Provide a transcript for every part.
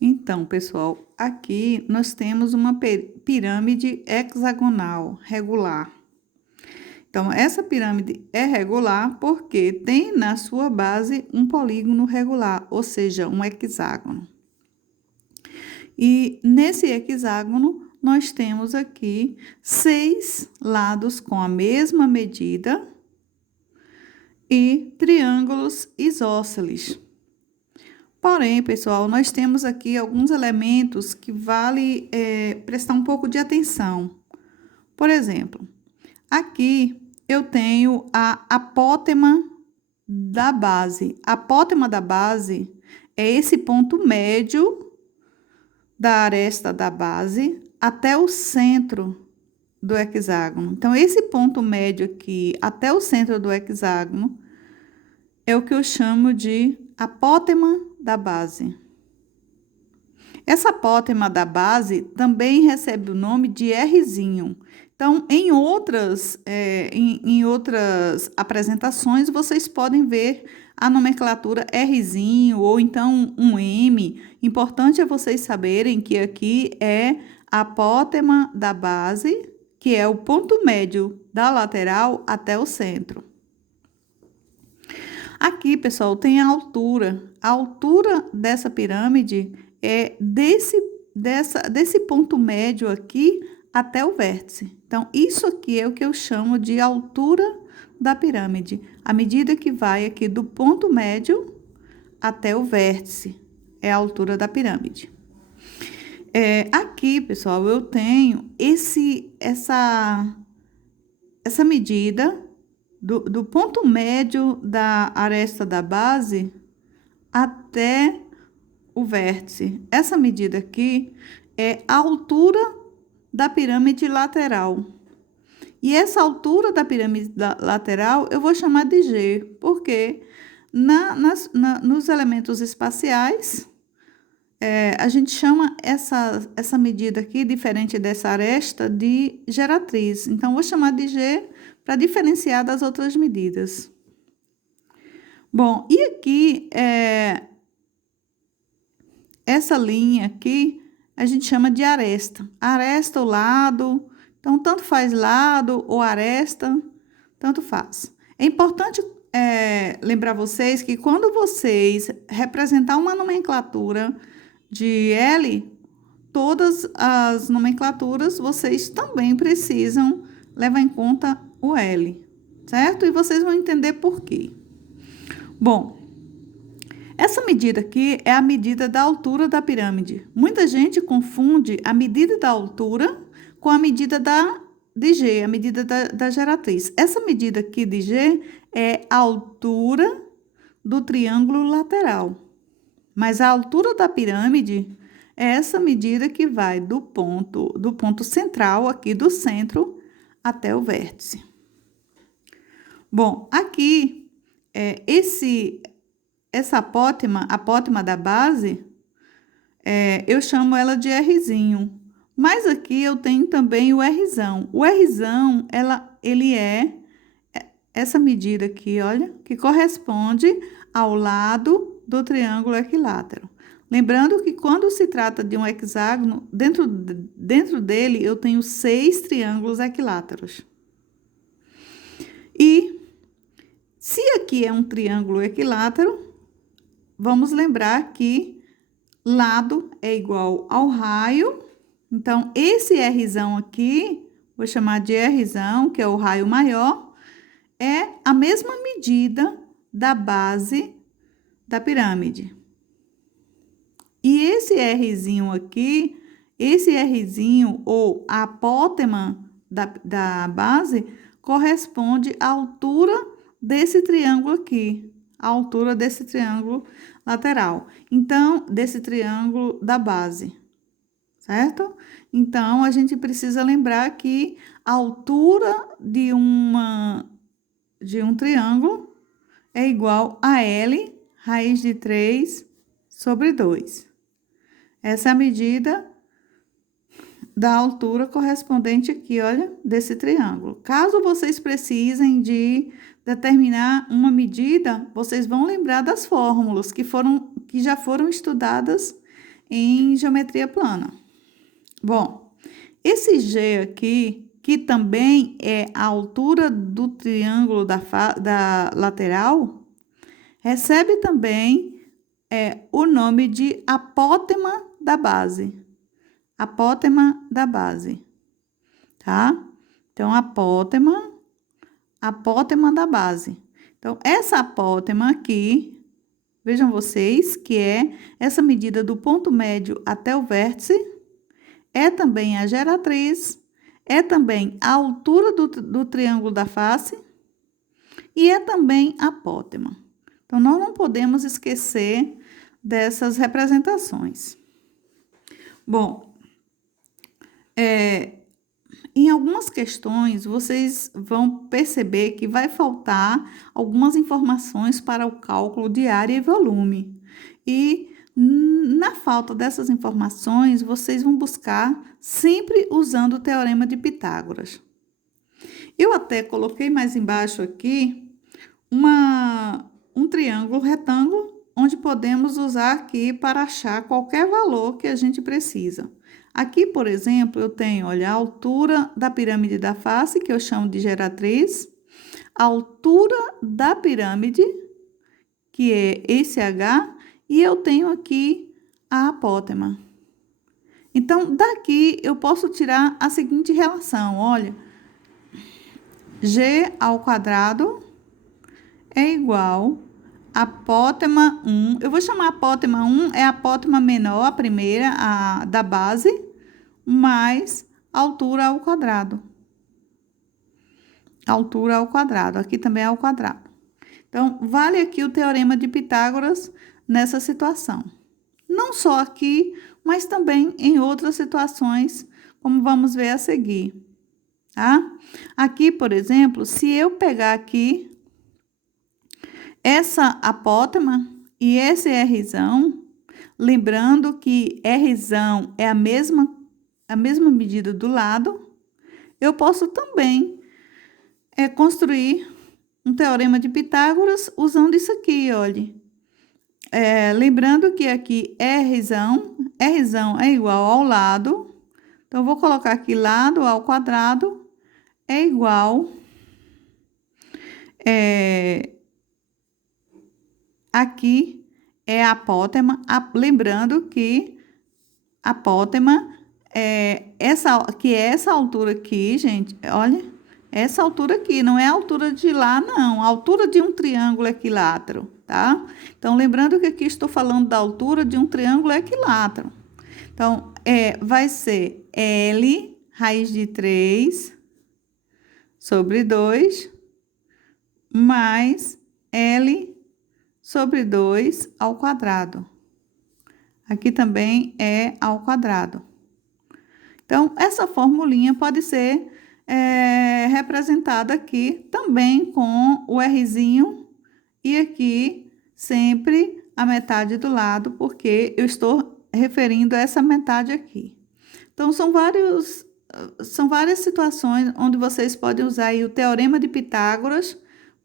Então, pessoal, aqui nós temos uma pirâmide hexagonal regular. Então, essa pirâmide é regular porque tem na sua base um polígono regular, ou seja, um hexágono. E nesse hexágono, nós temos aqui 6 lados com a mesma medida e triângulos isósceles. Porém, pessoal, nós temos aqui alguns elementos que vale prestar um pouco de atenção. Por exemplo, aqui eu tenho a apótema da base. A apótema da base é esse ponto médio da aresta da base até o centro do hexágono. Então, esse ponto médio aqui até o centro do hexágono é o que eu chamo de apótema da base. Essa apótema da base também recebe o nome de Rzinho. Então, em outras apresentações, vocês podem ver a nomenclatura Rzinho ou então um M. Importante é vocês saberem que aqui é a apótema da base, que é o ponto médio da lateral até o centro. Aqui, pessoal, tem a altura. A altura dessa pirâmide é desse ponto médio aqui até o vértice. Então, isso aqui é o que eu chamo de altura da pirâmide. A medida que vai aqui do ponto médio até o vértice é a altura da pirâmide. Aqui, pessoal, eu tenho essa medida do ponto médio da aresta da base até o vértice. Essa medida aqui é a altura da pirâmide lateral. E essa altura da pirâmide lateral eu vou chamar de G, porque nos elementos espaciais, a gente chama essa medida aqui, diferente dessa aresta, de geratriz. Então, vou chamar de G para diferenciar das outras medidas. Bom, e aqui, essa linha aqui, a gente chama de aresta. Aresta, o lado, então, tanto faz lado ou aresta, tanto faz. É importante lembrar vocês que quando vocês representar uma nomenclatura de L, todas as nomenclaturas, vocês também precisam levar em conta o L, certo? E vocês vão entender por quê. Bom, essa medida aqui é a medida da altura da pirâmide. Muita gente confunde a medida da altura com a medida de G, a medida da geratriz. Essa medida aqui de G é a altura do triângulo lateral. Mas a altura da pirâmide é essa medida que vai do ponto central, aqui do centro, até o vértice. Bom, aqui, essa apótema da base, eu chamo ela de Rzinho. Mas aqui eu tenho também o Rzão. O Rzão, ele é essa medida aqui, olha, que corresponde ao lado do triângulo equilátero. Lembrando que quando se trata de um hexágono, dentro dele eu tenho 6 triângulos equiláteros. E se aqui é um triângulo equilátero, vamos lembrar que lado é igual ao raio. Então, esse Rzão aqui, vou chamar de Rzão, que é o raio maior, é a mesma medida da base da pirâmide. E esse Rzinho aqui, esse Rzinho ou a apótema da base, corresponde à altura desse triângulo aqui, a altura desse triângulo lateral. Então, desse triângulo da base, certo? Então, a gente precisa lembrar que a altura de um triângulo é igual a L raiz de 3 sobre 2. Essa é a medida da altura correspondente aqui, olha, desse triângulo. Caso vocês precisem de determinar uma medida, vocês vão lembrar das fórmulas que já foram estudadas em geometria plana. Bom, esse G aqui, que também é a altura do triângulo da lateral, recebe também o nome de apótema da base. Apótema da base, tá? Então, apótema da base. Então, essa apótema aqui, vejam vocês, que é essa medida do ponto médio até o vértice, é também a geratriz, é também a altura do triângulo da face e é também a apótema. Então, nós não podemos esquecer dessas representações. Bom, em algumas questões, vocês vão perceber que vai faltar algumas informações para o cálculo de área e volume. E, na falta dessas informações, vocês vão buscar sempre usando o Teorema de Pitágoras. Eu até coloquei mais embaixo aqui um triângulo retângulo, onde podemos usar aqui para achar qualquer valor que a gente precisa. Aqui, por exemplo, eu tenho, olha, a altura da pirâmide da face, que eu chamo de geratriz, a altura da pirâmide, que é esse H, e eu tenho aqui a apótema. Então, daqui eu posso tirar a seguinte relação, olha, G ao quadrado é igual a apótema 1. Eu vou chamar a apótema 1, é a apótema menor, a primeira, da base, mais a altura ao quadrado. Altura ao quadrado, aqui também é ao quadrado. Então, vale aqui o Teorema de Pitágoras nessa situação. Não só aqui, mas também em outras situações, como vamos ver a seguir, tá? Aqui, por exemplo, se eu pegar aqui essa apótema e esse Rzão, lembrando que Rzão é a mesma medida do lado, eu posso também construir um teorema de Pitágoras usando isso aqui, olha. Lembrando que aqui Rzão é igual ao lado, então eu vou colocar aqui lado ao quadrado é igual aqui é a apótema, lembrando que a apótema é essa altura aqui, gente, olha, essa altura aqui, não é a altura de lá, não, a altura de um triângulo equilátero, tá? Então, lembrando que aqui estou falando da altura de um triângulo equilátero. Então, vai ser L raiz de 3 sobre 2 mais L sobre 2 ao quadrado. Aqui também é ao quadrado. Então, essa formulinha pode ser representada aqui também com o Rzinho e aqui sempre a metade do lado, porque eu estou referindo a essa metade aqui. Então, são várias situações onde vocês podem usar aí o Teorema de Pitágoras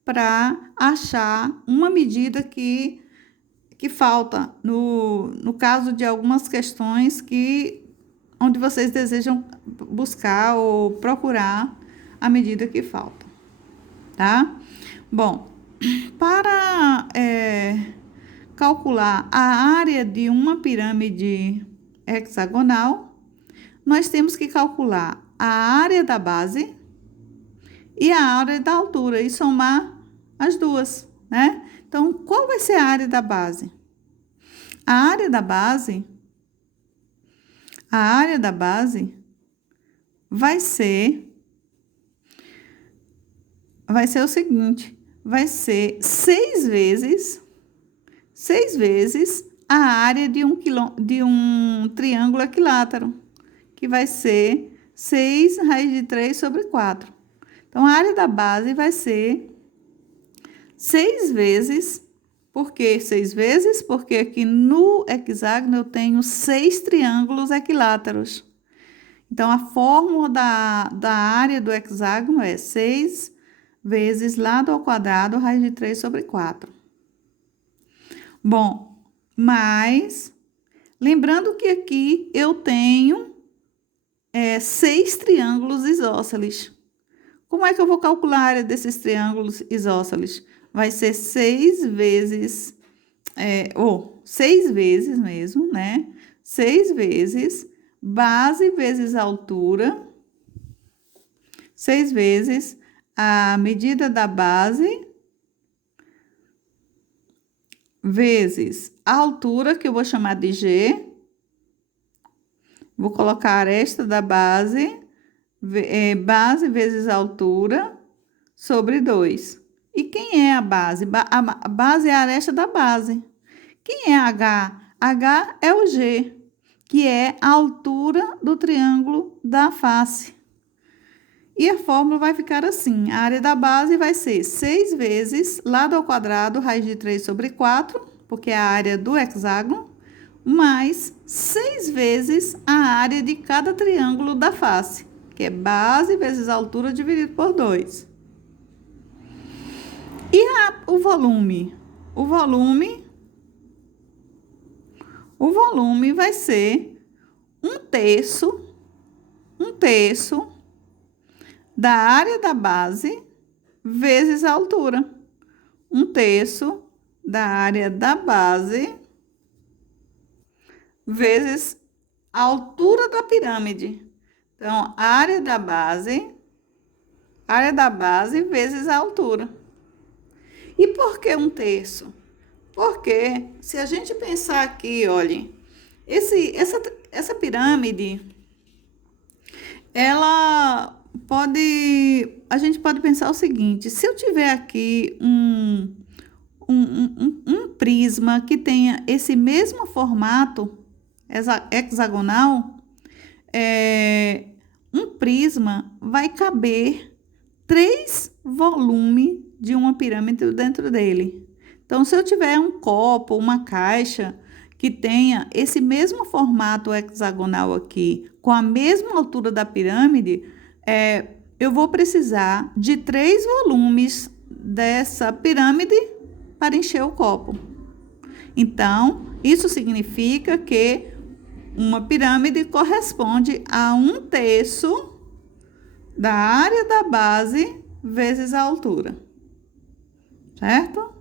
para achar uma medida que falta no caso de algumas questões onde vocês desejam buscar ou procurar a medida que falta, tá? Bom, para calcular a área de uma pirâmide hexagonal, nós temos que calcular a área da base e a área da altura e somar as duas, né? Então, qual vai ser a área da base? A área da base vai ser o seguinte, vai ser 6 vezes a área de um triângulo equilátero, que vai ser 6 raiz de 3 sobre 4. Então, a área da base vai ser 6 vezes, por que 6 vezes? Porque aqui no hexágono eu tenho 6 triângulos equiláteros. Então, a fórmula da área do hexágono é 6 vezes lado ao quadrado, raiz de 3 sobre 4. Bom, mas Lembrando que aqui eu tenho 6 triângulos isósceles. Como é que eu vou calcular a área desses triângulos isósceles? Vai ser 6 vezes, 6 vezes mesmo, né? 6 vezes base vezes altura, 6 vezes a medida da base, vezes a altura, que eu vou chamar de G. Vou colocar a aresta da base, base vezes altura, sobre 2. E quem é a base? A base é a aresta da base. Quem é H? H é o G, que é a altura do triângulo da face. E a fórmula vai ficar assim: a área da base vai ser 6 vezes lado ao quadrado, raiz de 3 sobre 4, porque é a área do hexágono, mais 6 vezes a área de cada triângulo da face, que é base vezes altura dividido por 2. E o volume? O volume vai ser um terço da área da base vezes a altura. Um terço da área da base vezes a altura da pirâmide. Então, a área da base vezes a altura. E por que um terço? Porque se a gente pensar aqui, olhem, essa pirâmide, a gente pode pensar o seguinte: se eu tiver aqui um prisma que tenha esse mesmo formato hexagonal, um prisma vai caber 3 volumes de uma pirâmide dentro dele. Então, se eu tiver um copo, uma caixa que tenha esse mesmo formato hexagonal aqui, com a mesma altura da pirâmide, eu vou precisar de 3 volumes dessa pirâmide para encher o copo. Então, isso significa que uma pirâmide corresponde a um terço da área da base vezes a altura, certo?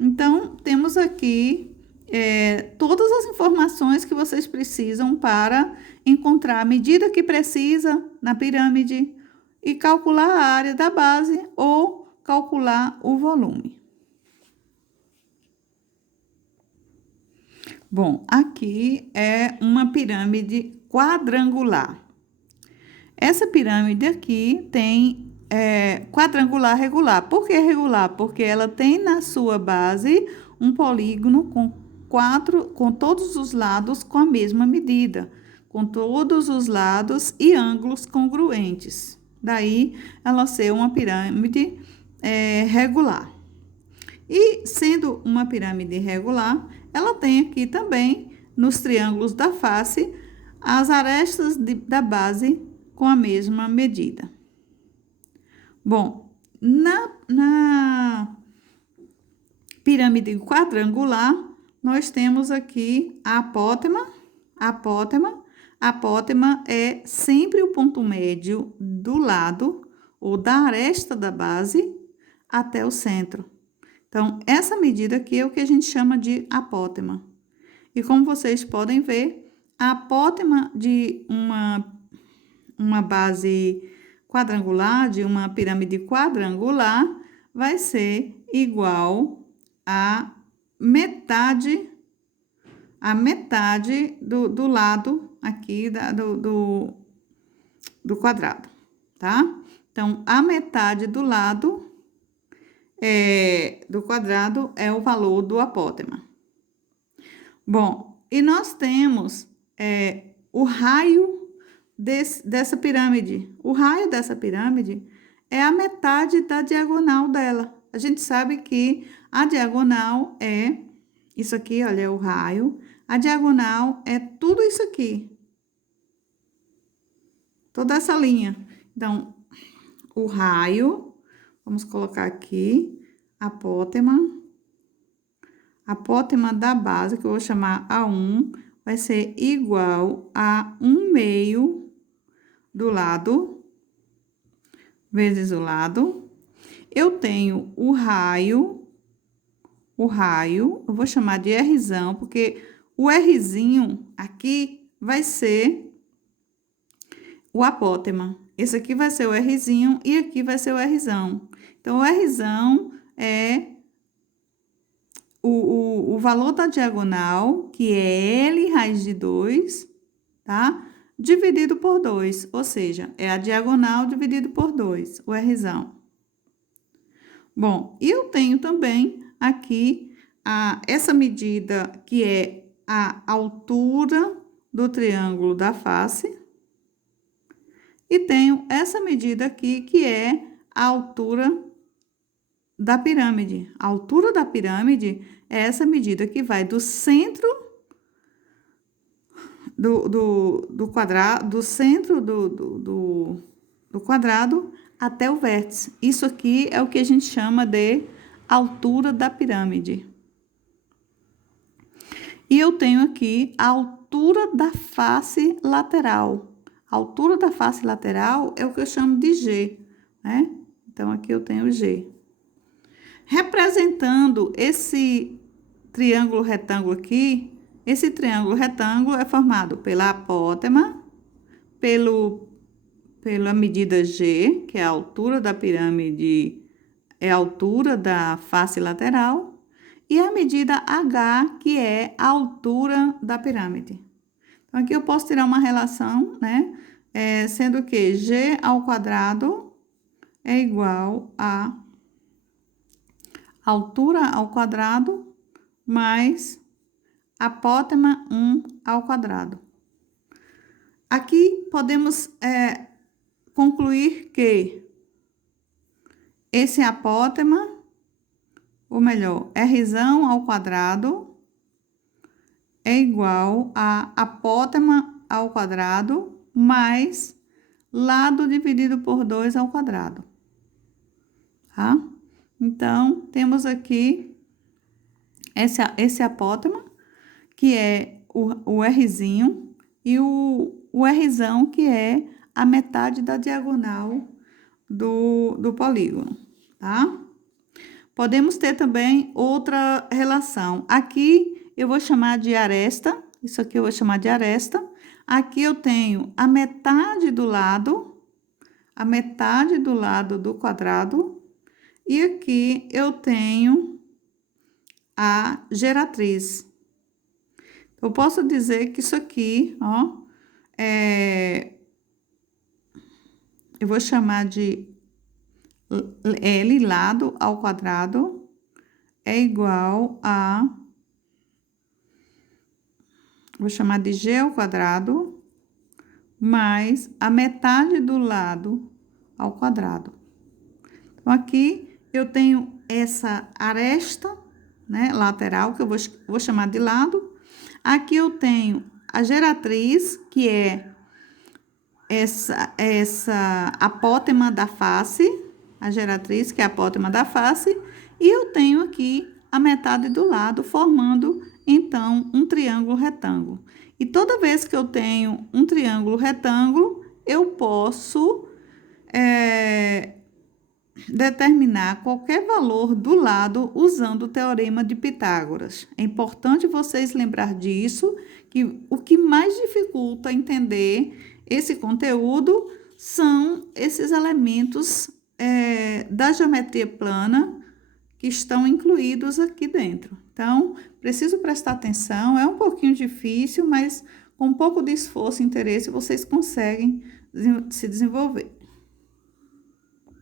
Então, temos aqui todas as informações que vocês precisam para encontrar a medida que precisa na pirâmide e calcular a área da base ou calcular o volume. Bom, aqui é uma pirâmide quadrangular. Essa pirâmide aqui tem quadrangular regular. Por que regular? Porque ela tem na sua base um polígono com todos os lados com a mesma medida, com todos os lados e ângulos congruentes. Daí ela ser uma pirâmide regular. E sendo uma pirâmide regular, ela tem aqui também, nos triângulos da face, as arestas da base com a mesma medida. Bom, na pirâmide quadrangular, nós temos aqui a apótema. A apótema é sempre o ponto médio do lado ou da aresta da base até o centro. Então, essa medida aqui é o que a gente chama de apótema. E como vocês podem ver, a apótema de uma base quadrangular, de uma pirâmide quadrangular, vai ser igual a metade do lado aqui do quadrado, tá? Então, a metade do lado do quadrado é o valor do apótema. Bom, e nós temos o raio dessa pirâmide. O raio dessa pirâmide é a metade da diagonal dela. A gente sabe que a diagonal é isso aqui, olha, é o raio. A diagonal é tudo isso aqui. Toda essa linha. Então, o raio, vamos colocar aqui, apótema da base, que eu vou chamar A1, vai ser igual a 1/2 do lado, vezes o lado. Eu tenho o raio, eu vou chamar de Rzão, porque o Rzinho aqui vai ser o apótema. Esse aqui vai ser o Rzinho e aqui vai ser o Rzão. Então, o Rzão é o valor da diagonal, que é L raiz de 2, tá? Dividido por 2, ou seja, é a diagonal dividido por 2, o Rzão. Bom, e eu tenho também aqui essa medida que é a altura do triângulo da face. E tenho essa medida aqui que é a altura da pirâmide. A altura da pirâmide é essa medida que vai do centro do quadrado, do centro do quadrado até o vértice. Isso aqui é o que a gente chama de altura da pirâmide. E eu tenho aqui a altura da face lateral. A altura da face lateral é o que eu chamo de G, né? Então, aqui eu tenho G. Representando esse triângulo retângulo aqui, esse triângulo retângulo é formado pela apótema, pela medida G, que é a altura da pirâmide, é a altura da face lateral, e a medida H, que é a altura da pirâmide. Então, aqui eu posso tirar uma relação, né? Sendo que G ao quadrado é igual a altura ao quadrado mais apótema 1 ao quadrado. Aqui podemos concluir que esse apótema, ou melhor, Rzão ao quadrado é igual a apótema ao quadrado mais lado dividido por 2 ao quadrado, tá? Então, temos aqui esse apótema, que é o Rzinho, e o Rzão, que é a metade da diagonal do polígono, tá? Podemos ter também outra relação. Aqui eu vou chamar de aresta, isso aqui eu vou chamar de aresta. Aqui eu tenho a metade do lado do quadrado, e aqui eu tenho a geratriz. Eu posso dizer que isso aqui, ó, eu vou chamar de L lado ao quadrado é igual a, vou chamar de G ao quadrado mais a metade do lado ao quadrado. Então, aqui eu tenho essa aresta, né, lateral, que eu vou chamar de lado. Aqui eu tenho a geratriz, que é essa apótema da face, a geratriz, que é a apótema da face, e eu tenho aqui a metade do lado, formando, então, um triângulo retângulo. E toda vez que eu tenho um triângulo retângulo, eu posso determinar qualquer valor do lado usando o teorema de Pitágoras. É importante vocês lembrar disso, que o que mais dificulta entender esse conteúdo são esses elementos da geometria plana que estão incluídos aqui dentro. Então, preciso prestar atenção, é um pouquinho difícil, mas com um pouco de esforço e interesse vocês conseguem se desenvolver.